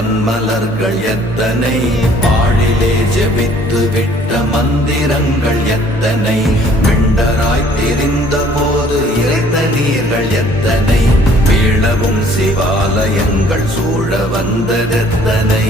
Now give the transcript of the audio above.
பன்மலர்கள் எத்தனை, பாழிலே ஜெபித்து விட்ட மந்திரங்கள் எத்தனை, மிண்டராய் திரிந்த போது இறைத்த நீர்கள் எத்தனை, வீழவும் சிவாலயங்கள் சூழ வந்ததெத்தனை.